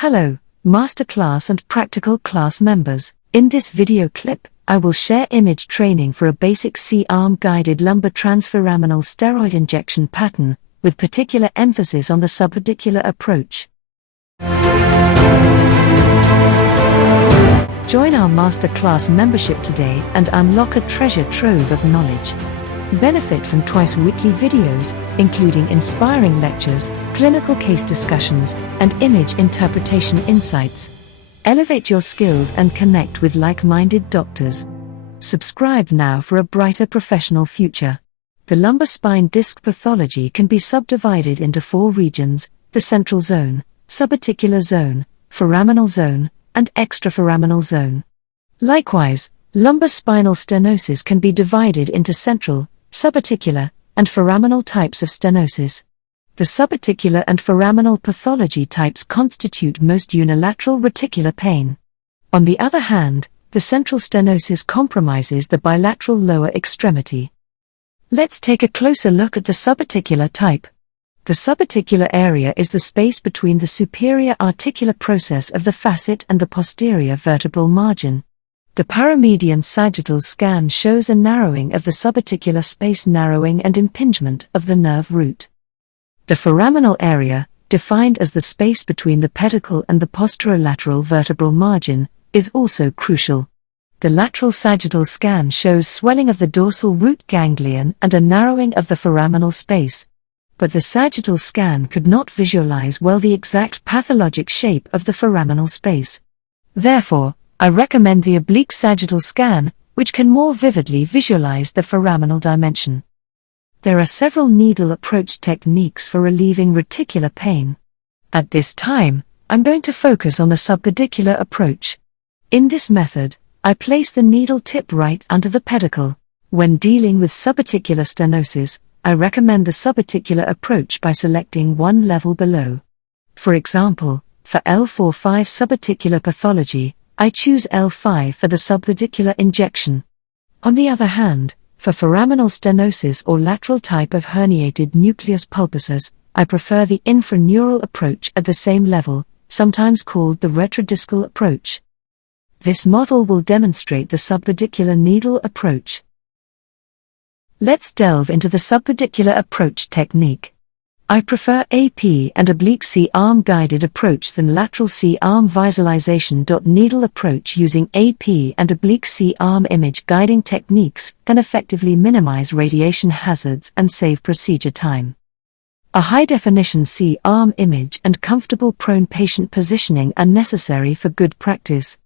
Hello, masterclass and practical class members. In this video clip, I will share image training for a basic C-arm guided lumbar transforaminal steroid injection pattern, with particular emphasis on the subpedicular approach. Join our masterclass membership today and unlock a treasure trove of knowledge. Benefit from twice-weekly videos, including inspiring lectures, clinical case discussions, and image interpretation insights. Elevate your skills and connect with like-minded doctors. Subscribe now for a brighter professional future. The lumbar spine disc pathology can be subdivided into 4 regions: the central zone, subarticular zone, foraminal zone, and extraforaminal zone. Likewise, lumbar spinal stenosis can be divided into central, subarticular, and foraminal types of stenosis. The subarticular and foraminal pathology types constitute most unilateral reticular pain. On the other hand, the central stenosis compromises the bilateral lower extremity. Let's take a closer look at the subarticular type. The subarticular area is the space between the superior articular process of the facet and the posterior vertebral margin. The paramedian sagittal scan shows a narrowing of the subarticular space, narrowing and impingement of the nerve root. The foraminal area, defined as the space between the pedicle and the posterolateral vertebral margin, is also crucial. The lateral sagittal scan shows swelling of the dorsal root ganglion and a narrowing of the foraminal space. But the sagittal scan could not visualize well the exact pathologic shape of the foraminal space. Therefore, I recommend the oblique sagittal scan, which can more vividly visualize the foraminal dimension. There are several needle approach techniques for relieving reticular pain. At this time, I'm going to focus on the subpedicular approach. In this method, I place the needle tip right under the pedicle. When dealing with subarticular stenosis, I recommend the subarticular approach by selecting one level below. For example, for L4-5 subarticular pathology, I choose L5 for the subpedicular injection. On the other hand, for foraminal stenosis or lateral type of herniated nucleus pulposus, I prefer the infraneural approach at the same level, sometimes called the retrodiscal approach. This model will demonstrate the subpedicular needle approach. Let's delve into the subpedicular approach technique. I prefer AP and oblique C-arm guided approach than lateral C-arm visualization. Needle approach using AP and oblique C-arm image guiding techniques can effectively minimize radiation hazards and save procedure time. A high-definition C-arm image and comfortable prone patient positioning are necessary for good practice.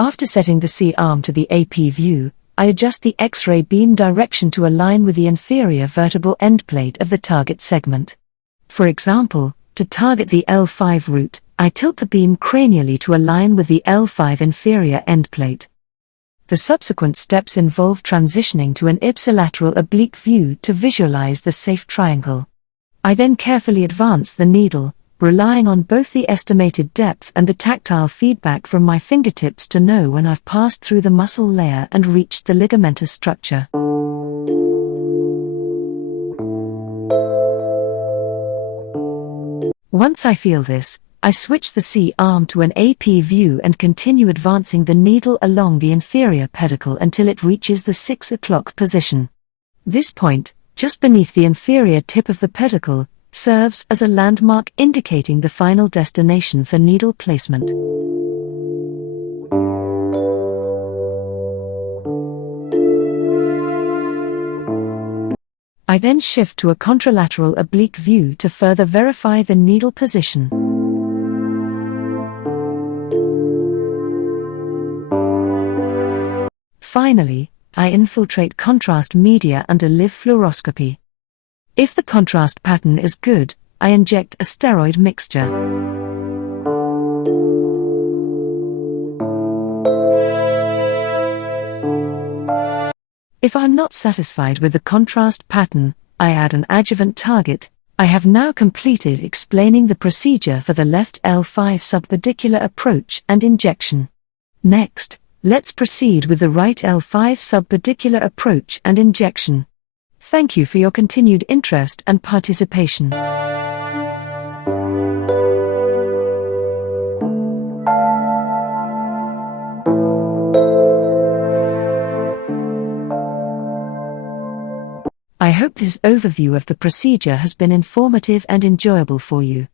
After setting the C-arm to the AP view, I adjust the X-ray beam direction to align with the inferior vertebral endplate of the target segment. For example, to target the L5 root, I tilt the beam cranially to align with the L5 inferior endplate. The subsequent steps involve transitioning to an ipsilateral oblique view to visualize the safe triangle. I then carefully advance the needle, relying on both the estimated depth and the tactile feedback from my fingertips to know when I've passed through the muscle layer and reached the ligamentous structure. Once I feel this, I switch the C-arm to an AP view and continue advancing the needle along the inferior pedicle until it reaches the 6 o'clock position. This point, just beneath the inferior tip of the pedicle, serves as a landmark indicating the final destination for needle placement. I then shift to a contralateral oblique view to further verify the needle position. Finally, I infiltrate contrast media under live fluoroscopy. If the contrast pattern is good, I inject a steroid mixture. If I'm not satisfied with the contrast pattern, I add an adjuvant target. I have now completed explaining the procedure for the left L5 subpedicular approach and injection. Next, let's proceed with the right L5 subpedicular approach and injection. Thank you for your continued interest and participation. I hope this overview of the procedure has been informative and enjoyable for you.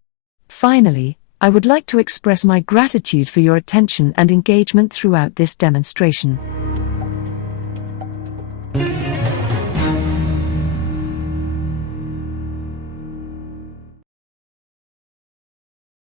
Finally, I would like to express my gratitude for your attention and engagement throughout this demonstration.